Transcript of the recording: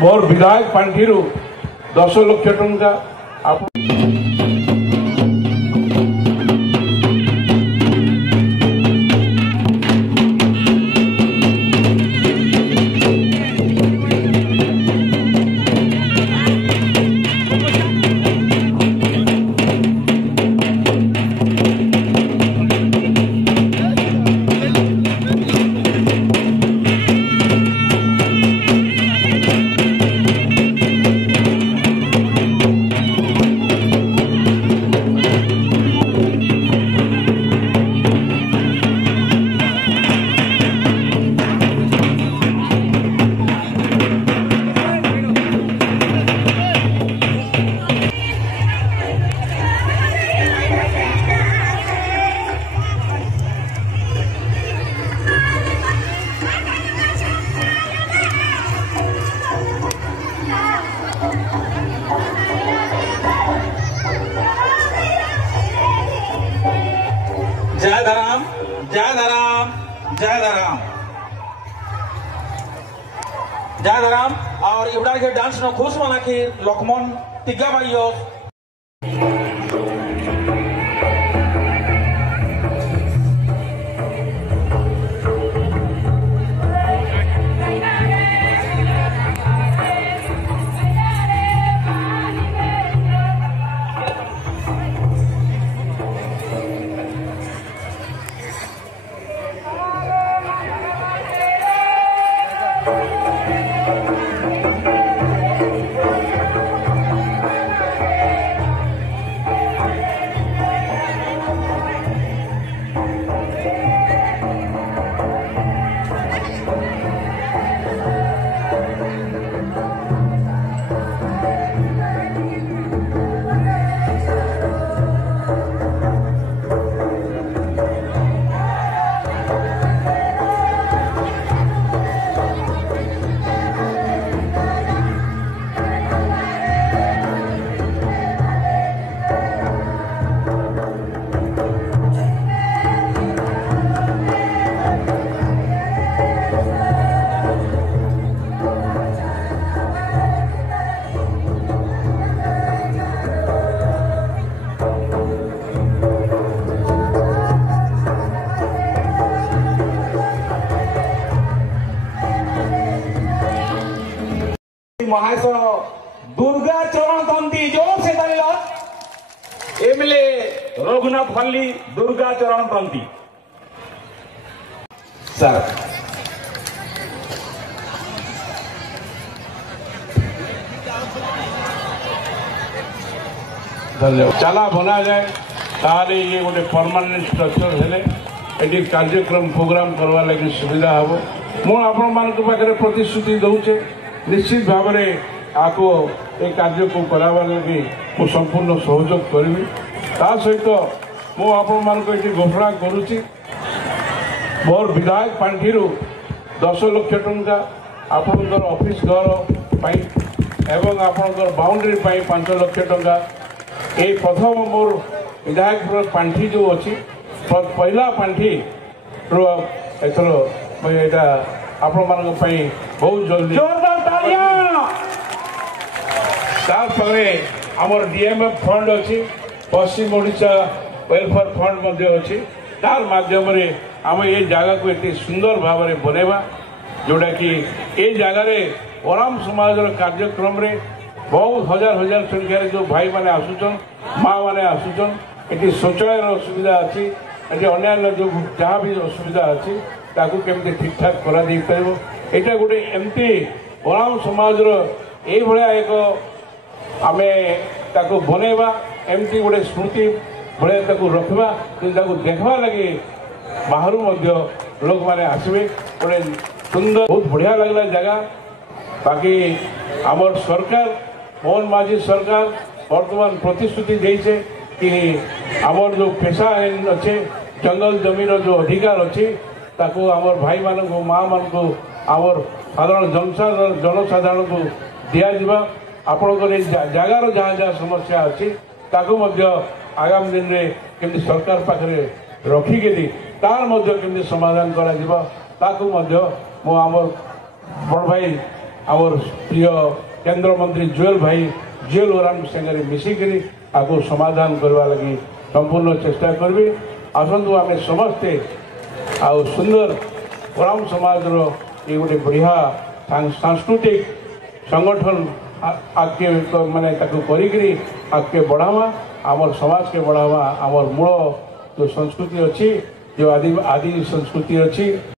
मोर विधायक पांठी 10 लाख टंका जय धराम जय धराम जय धराम जय धराम। और इबड़ा के डांस न खुश मना के लक्ष्मण तिग्गा भाइयों महाशय दुर्गा चरण तंती जोर से धन्यवाद। एमएलए रघुनाथ हल्ली दुर्गा चरण तंती सर धन्यवाद। चला बना जाए ताले ये गोटे परमानेंट स्ट्रक्चर हेले एटी कार्यक्रम प्रोग्राम करवा लगी सुविधा हम मु आपण मान पाखे प्रतिश्रुति दौचे निश्चित भाव में आपको ये कार्य को करावा लगी मु संपूर्ण सहयोग करी ता सहित मु आपण मान घोषणा करुच्ची मोर विधायक पांठी 10 लाख टंका आपणकर ऑफिस घर एवं आपणकर बाउंड्री 5 लाख टंका ये प्रथम मोर विधायक पांठी जो अच्छी पहला पांठी एथर यहाँ आपण मान बहुत जल्दी तारे आमर डीएमएफ फंड अच्छी पश्चिम ओडिशा वेलफेयर फंड अच्छी तार माध्यम आम ये जगह को एत सुंदर भाव में बनवा जोटा कि ये जगार ओराम समाज कार्यक्रम रे बहुत हजार हजार संख्यार जो भाई मैंने आसुचन माँ मैंने आसुचन ये शौचालय सुविधा अच्छी ये अन्य जो जहाँ भी असुविधा अच्छी ताकू केमती ठीक ठाक करा दे पारिबो एटा गोटे एमती ओराम समाज ये भाया एक आमे ताकू बनैबा एमती गोटे स्मृति भाया ताकू रखबा ताकू देखबा लगी बाहर लोक मैंने आसबे गोटे सुंदर बहुत बढ़िया लगला जगह। बाकी आमर सरकार मोहन माझी सरकार वर्तमान प्रतिश्रुति देछे कि आमर जो पेशा अच्छे जंगल जमीन जो अधिकार अच्छे ताको आमर भाई मान को माँ मान को आमर साधारण जनसाधारण को दिया आपणकर जगार जहाँ जहाँ समस्या अच्छी ताको आगामी दिन में केमती सरकार पाखे रखिकी तार केमती समाधान करा ताको मो आमर बड़ भाई आमर प्रिय केंद्र मंत्री जुएल भाई जुएल ओराम संगे मिसिकी आपको समाधान करवा लगी संपूर्ण चेष्टा करबी आसतु आम समस्ते आ सुंदर ओराम समाज ये गोटे बढ़िया सांस्कृतिक संगठन आगे माने करी आगे बढ़ावा आमर समाज के बढ़ावा आमर मूल जो संस्कृति अच्छी जो आदि संस्कृति अच्छी